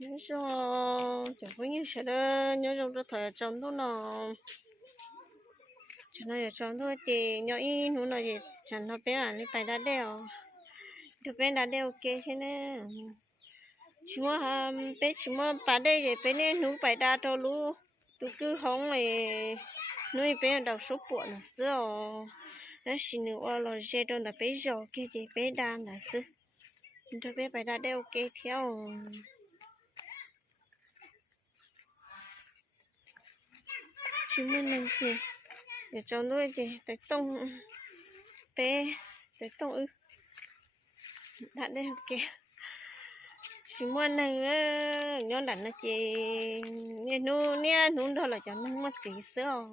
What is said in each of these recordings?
nhớ cho chẳng có như sẽ đó nhớ trong đó thời trong đó nó cho nó ở trong thôi thì nhỏ in nó gì chẳng nó bé à nó phải đã đeo được bé đã đeo ok thế nè chúng bé chúng bà đây thì bé nên nó phải đa cho lu tôi cứ hóng này nuôi bé đầu số bộ là xưa nó xin nữa là dễ đâu là bé giàu kia thì bé đa là xưa tôi bé phải đa đeo ok theo chúng mình thì để cho nuôi thì tới tông bé tới tông ư đã đây ok chúng mình này nhon đàn nó chỉ nghe nu nè nu đó là cho nó mất gì sữa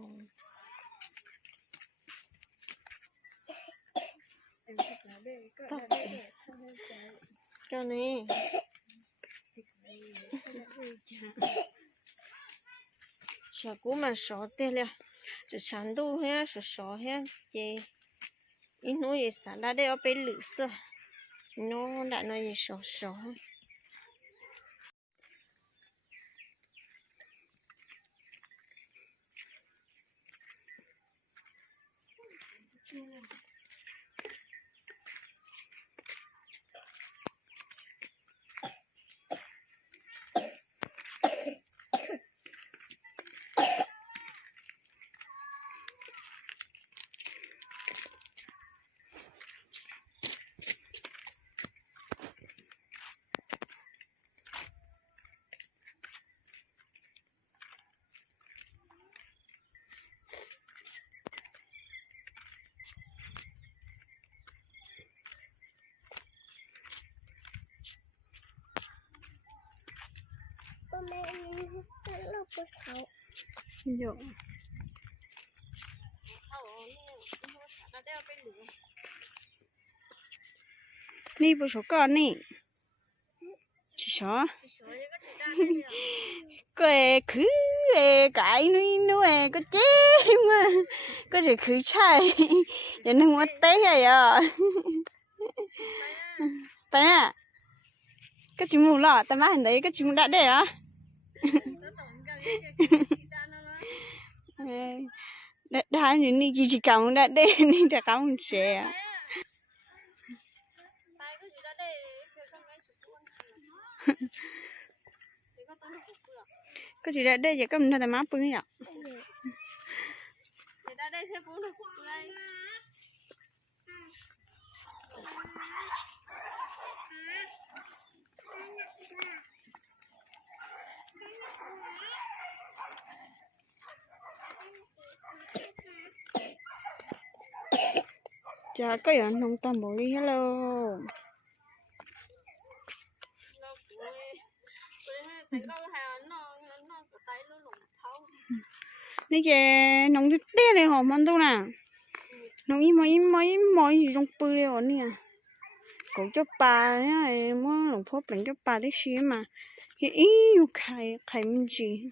cho này sợ cú mà sợ tê liền rồi sáng đu ha sợ sợ ha chị ít nói gì sáng đã đây ở bên lửa sữa nó đã nói gì sợ sợ Dạ. Ni bữa số con nè, chỉ số, cái khứ cái nuôi có chết mà, có chỉ khứ chạy, giờ nó muốn té vậy à, té à, cái chim mù lọ, tao mang đấy cái chim đã để à, đã những gì chỉ cầm đã để nên đã cầm xe. Có gì đã đây giờ cầm nó là má bưng nhở? Chào các bạn nông tâm bồi hello. Nãy giờ nông đi té này họ mang đâu nè, nông mấy gì trong bự rồi nè, cậu cho bà nhá, mua lồng phốt bánh cho bà tí xíu mà, cái ý khai mình gì,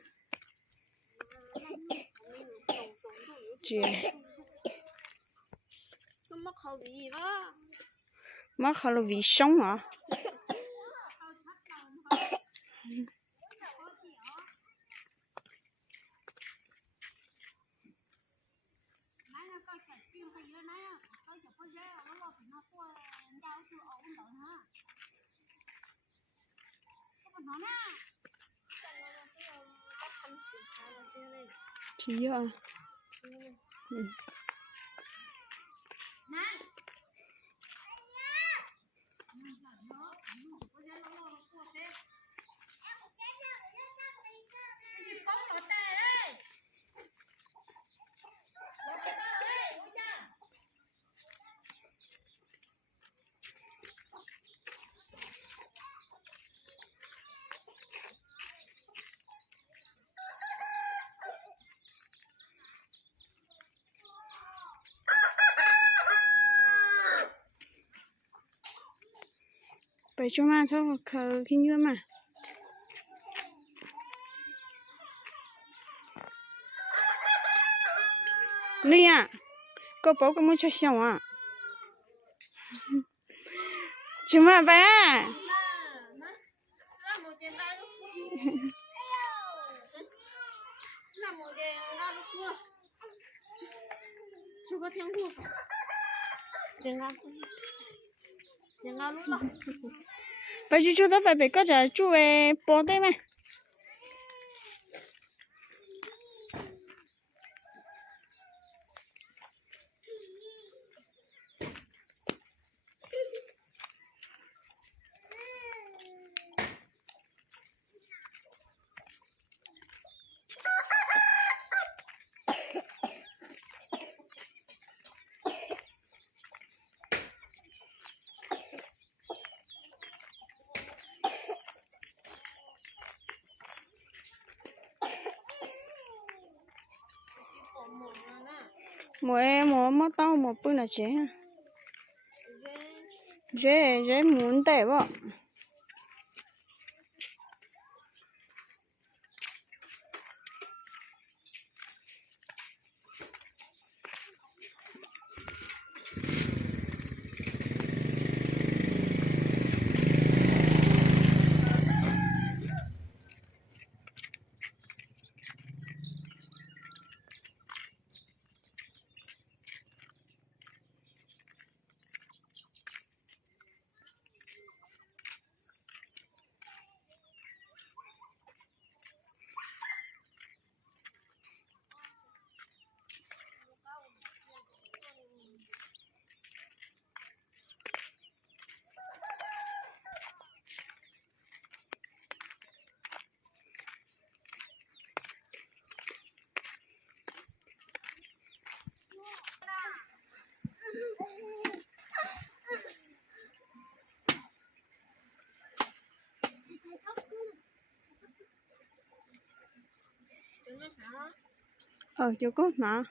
chị, mất khẩu vị sống hả? Chị à? Vậy cho mà cho khờ kinh nghiệm mà. Ly à, cô bố có muốn cho xong à? Chú mà bà. thiên khu tiếng ngao lúc đó bây giờ chú rất phải bị có trả chú về bỏ đây mà mỗi mất tao một bữa là chế dễ muốn tệ vậy chưa có mà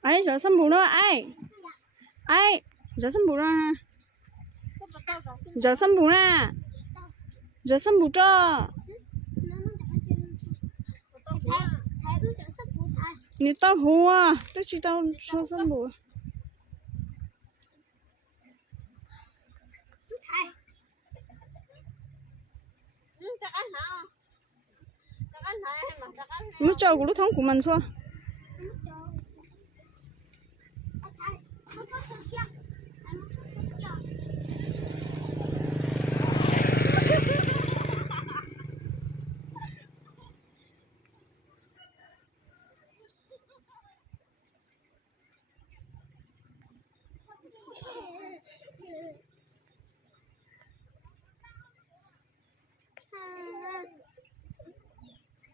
ấy giờ sắm bù đó ai giờ sắm bù ra giờ sắm bù ra giờ sắm bù cho你到湖啊，都去到说什么？你照顾了汤库门错。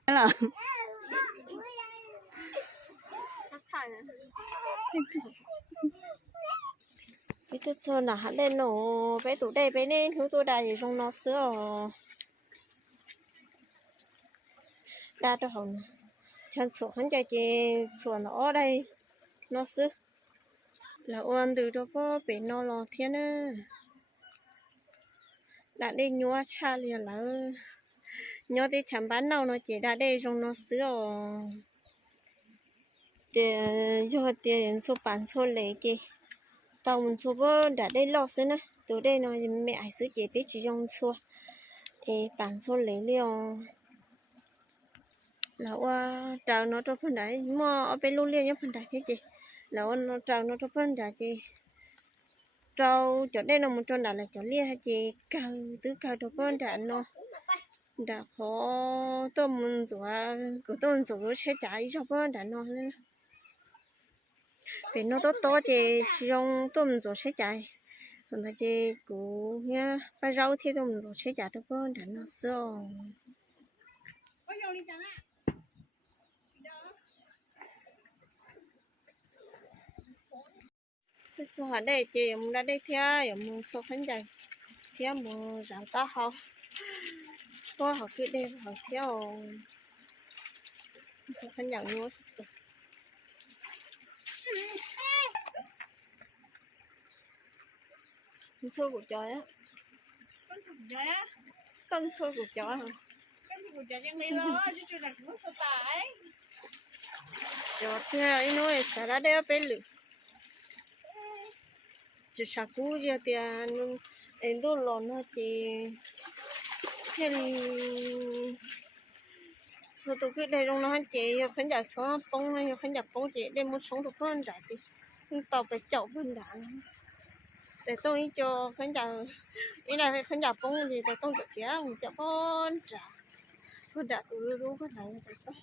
là cái thứ sau là hắn lên nổ bé tủ đây bé nên thứ tôi đại trong nó sữa đa cho hồng chân số hắn chạy chị số nó ở đây nó sữa là ôn từ đó có bé nó lo thiên á đã đi nhua cha liền là nhua đi chăm bán nào nó chỉ đã đi trong nó sữa để cho tiền số bán số lấy chị tao mình số bơ đã đây lo xí nữa từ đây nó mẹ hay sứ chị tí chỉ trong số thì bán số lấy liều là qua trào nó cho phân đáy mà ở bên luôn liền nhá phân đáy thế chị là nó trào nó cho phân đáy chị trâu chỗ đây là một trâu đã là chỗ lia hay chị cao tứ cao cho phân đáy nó đã khó tôm rửa của tôm rửa sẽ chạy cho phân đáy nó lên vì nó tốt thì trong tôm rửa sẽ chạy còn là chị cũ nha ba rau thì tôm rửa sẽ chạy cho phân đáy nó sơ bây giờ ở đây chị muốn ra đây theo muốn số khán giả theo muốn rau ta học có học cái đây học theo số khán giả nữa số của trời á phân xôi của chó hả? Cái gì của chó chẳng đi lo, chú đặt nó sao tải. Chó thế ai nói sao ra đây bé lử. Chú sao cú giờ thì em đồ lon nó thì thế sao tôi cứ đây trong nó chị phân giả số bông này phân giả bông chị đem một số thuộc phân giả thì tàu phải chậu phân đạn để tôi cho phân giả ý là phân giả bông thì để tôi chậu kia một chậu phân giả tôiรู้cái này để tôi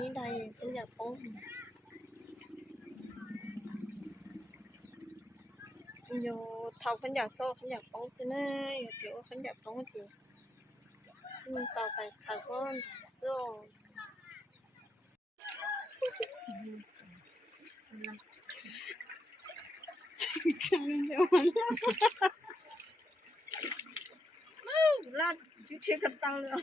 đi đây phân giả bông nhiều thầu phân giả số phân giả bông xin ấy kiểu phân giả bông thì tàu phải thầu con số Lát chú chưa cần tăng nữa.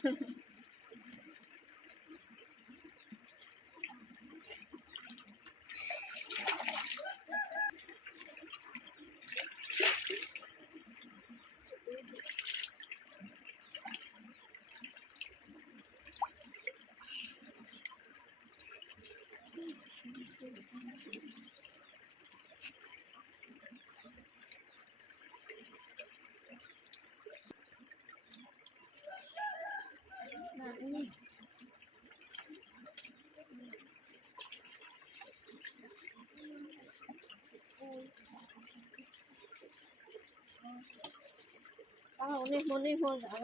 muốn đi mua giá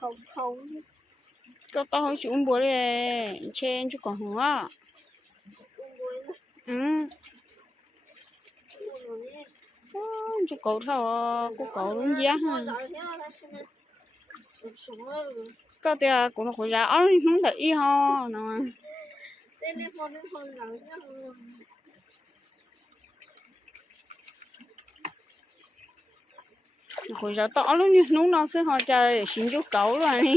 không không Cho tao không chịu uống bữa đi, trên chú còn hứng á. Ừ. Chú cậu thao, cô cậu đúng giá ha. Có tiền cũng nó khối giá, ôi không thể y ho, nào. Khối giá to lắm như nấu nó sẽ họ chơi xin chú cậu rồi đi.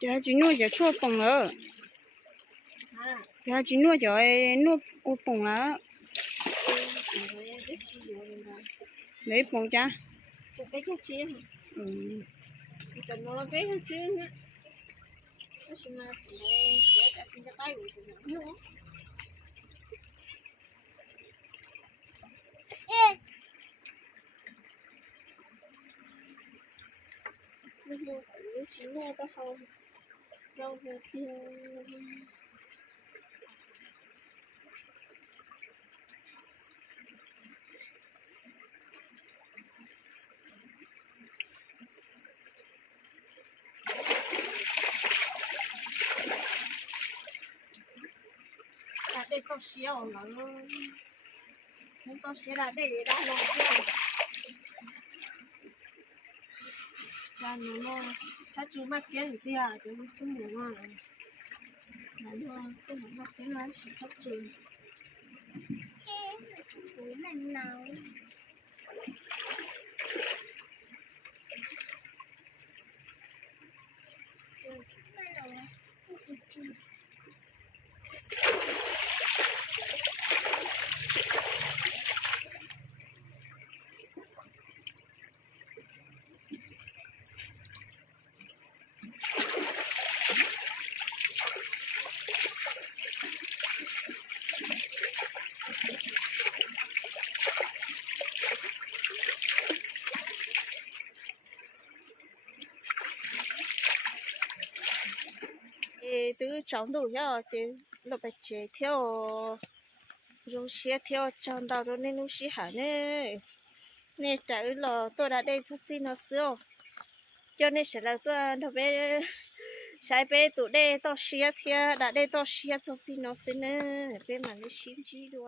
Dạ chỉ nuôi giờ chua bông nữa. Dạ chỉ nuôi giờ nuôi ô bông nữa. Lấy bông cha. cái chút xíu Ừ. cần nó cái chút xíu nữa nó xin mà để cả xin cho cái nữa nhưng mà cái chỉ là cái không rau thì đây có xíu nó không có xíu là đây đã lâu rồi là nó它就买给的呀，就是父母啊，然后父母那平常是他做。不能闹。từ trong đủ nhau thì nó phải chế theo rồi xe theo trong đầu rồi nên nó sẽ hả nè nè trái là tôi đã đây phát sinh nó xưa cho nên sẽ là tôi nó bé sai bé tụ đây to xe theo đã đây to xe phát sinh nó xin nè bé mà nó xin gì đâu